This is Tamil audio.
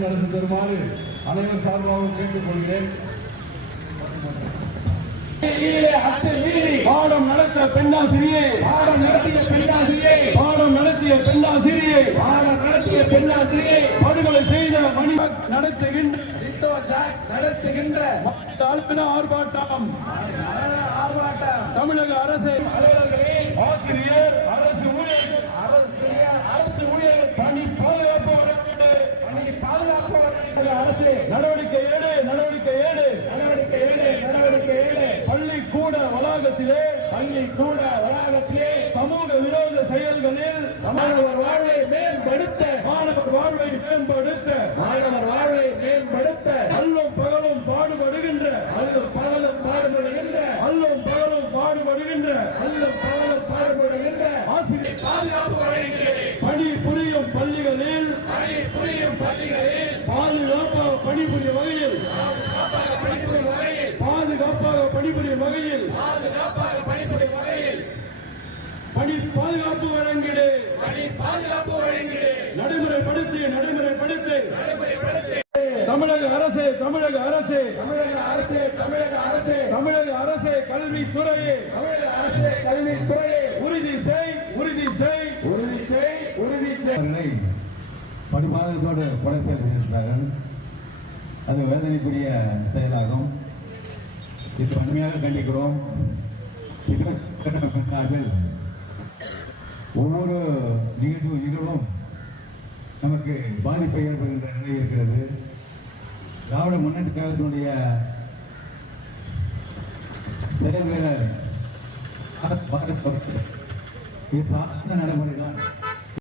வழிநடத்தி தருமாறு அனைவர் சார்பாகவும் கேட்டுக் கொள்கிறேன். பாடம் நடத்திய பெண்ணாசிரியை படுகொலை செய்த மணி நடத்துகின்ற ஆர்ப்பாட்டம் தமிழக அரசு ஆசிரியர் அரசு ஊழியர்கள் பணி பாதுகாப்பு அரசு நடவடிக்கை ஏடு பள்ளிக்கூட வளாகத்திலே சமூக விரோத செயல்களில் மாணவர் வாழ்வை மேம்படுத்த அல்லும் பகலும் பாடுபடுகின்ற ஆசிரியர் பாதுகாப்பு பணி புரியும் பள்ளிகளில் பாதுகாப்பாக பணிபுரியும் வகையில் பாதுகாப்பு வழங்கிடு நடைமுறைப்படுத்தி தமிழக அரசே கல்வித்துறையே உறுதி செய் படிப்பாளர்களோடு கொலை செய்திருக்கிறார்கள். அது வேதனைக்குரிய செயலாகும். இது வன்மையாக கண்டிக்கிறோம். சார்பில் ஒவ்வொரு நிகழ்வும் நமக்கு பாதிப்பை ஏற்படுகின்ற நிலை இருக்கிறது. திராவிட முன்னேற்ற கழகத்தினுடைய செயல் வீரர் இது சார்ந்த நடைமுறைதான்.